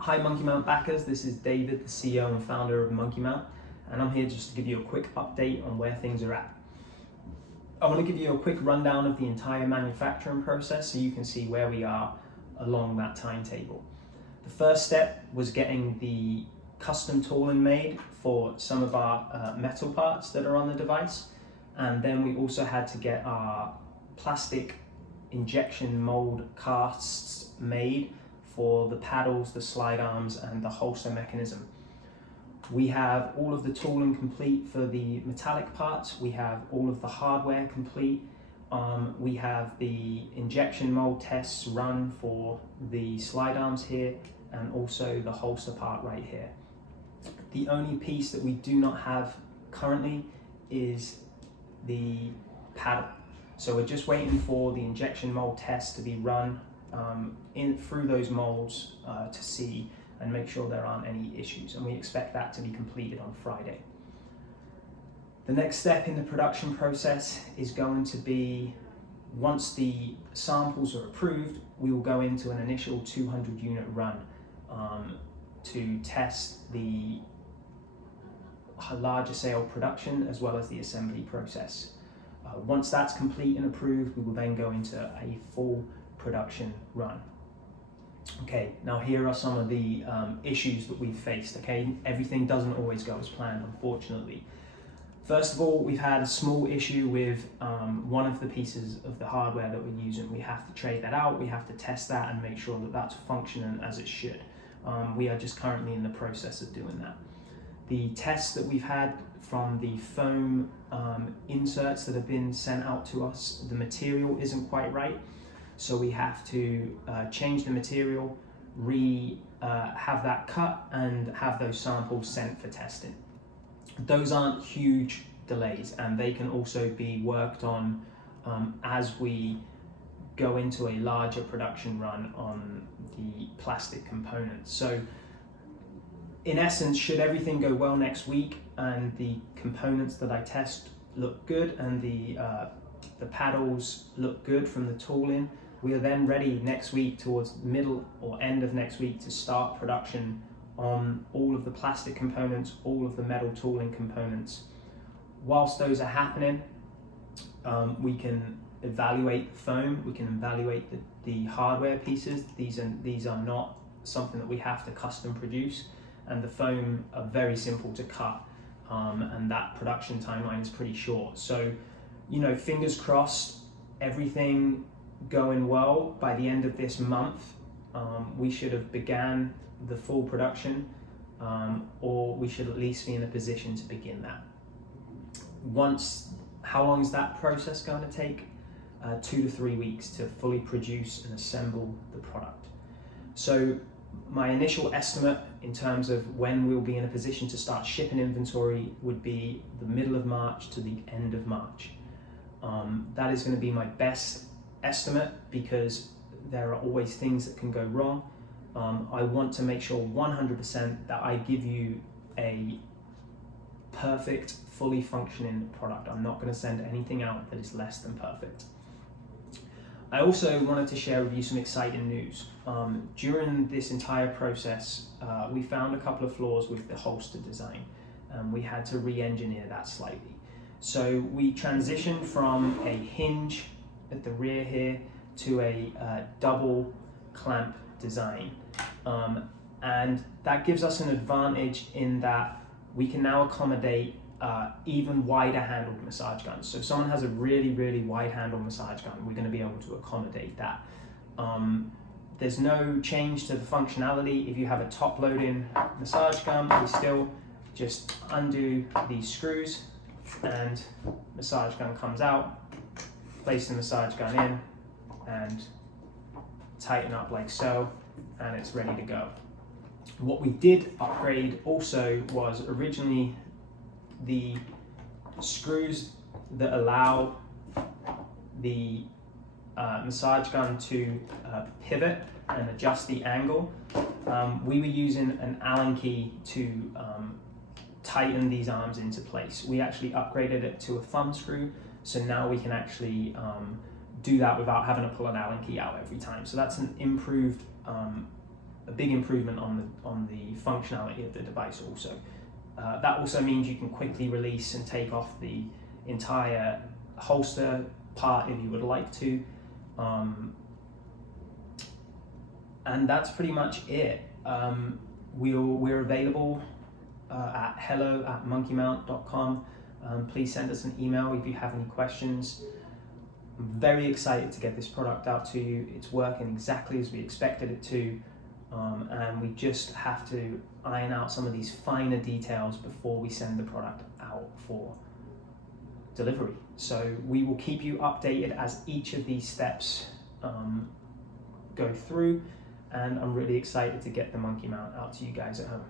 Hi Monkee Mount backers, this is David, the CEO and founder of Monkee Mount, and I'm here just to give you a quick update on where things are at. I want to give you a quick rundown of the entire manufacturing process so you can see where we are along that timetable. The first step was getting the custom tooling made for some of our metal parts that are on the device, and then we also had to get our plastic injection mold casts made for the paddles, the slide arms, and the holster mechanism. We have all of the tooling complete for the metallic parts. We have all of the hardware complete. We have the injection mold tests run for the slide arms here and also the holster part right here. The only piece that we do not have currently is the paddle. So we're just waiting for the injection mold test to be run through those molds to see and make sure there aren't any issues, and we expect that to be completed on Friday. The next step in the production process is going to be, once the samples are approved, we will go into an initial 200 unit run to test the larger scale production as well as the assembly process. Once that's complete and approved, we will then go into a full production run. Okay, now here are some of the issues that we've faced. Okay, everything doesn't always go as planned, unfortunately. First of all, we've had a small issue with one of the pieces of the hardware that we're using. We have to trade that out, we have to test that and make sure that that's functioning as it should. We are just currently in the process of doing that. The tests that we've had from the foam inserts that have been sent out to us, the material isn't quite right. So we have to change the material, have that cut and have those samples sent for testing. Those aren't huge delays, and they can also be worked on as we go into a larger production run on the plastic components. So in essence, should everything go well next week and the components that I test look good and the paddles look good from the tooling, we are then ready next week, towards the middle or end of next week, to start production on all of the plastic components, all of the metal tooling components. Whilst those are happening, we can evaluate the foam, we can evaluate the hardware pieces. These are not something that we have to custom produce, and the foam are very simple to cut, and that production timeline is pretty short. So, you know, fingers crossed, everything going well. By the end of this month, we should have began the full production, or we should at least be in a position to begin that. How long is that process going to take? 2 to 3 weeks to fully produce and assemble the product. So my initial estimate in terms of when we'll be in a position to start shipping inventory would be the middle of March to the end of March. That is going to be my best estimate, because there are always things that can go wrong. I want to make sure 100% that I give you a perfect, fully functioning product. I'm not going to send anything out that is less than perfect. I also wanted to share with you some exciting news. During this entire process, we found a couple of flaws with the holster design, and we had to re-engineer that slightly. So we transitioned from a hinge at the rear here to a double clamp design, and that gives us an advantage in that we can now accommodate even wider handled massage guns. So if someone has a really wide handled massage gun, we're going to be able to accommodate that. There's no change to the functionality. If you have a top loading massage gun, we still just undo these screws and massage gun comes out, place the massage gun in and tighten up like so, and it's ready to go. What we did upgrade also was originally the screws that allow the massage gun to pivot and adjust the angle. We were using an Allen key to tighten these arms into place. We actually upgraded it to a thumb screw, so now we can actually do that without having to pull an Allen key out every time. So that's an improved a big improvement on the functionality of the device also. That also means you can quickly release and take off the entire holster part if you would like to. And that's pretty much it. We're available at hello@monkeemount.com. Please send us an email if you have any questions. I'm very excited to get this product out to you. It's working exactly as we expected it to, and we just have to iron out some of these finer details before we send the product out for delivery. So we will keep you updated as each of these steps go through, and I'm really excited to get the Monkee Mount out to you guys at home.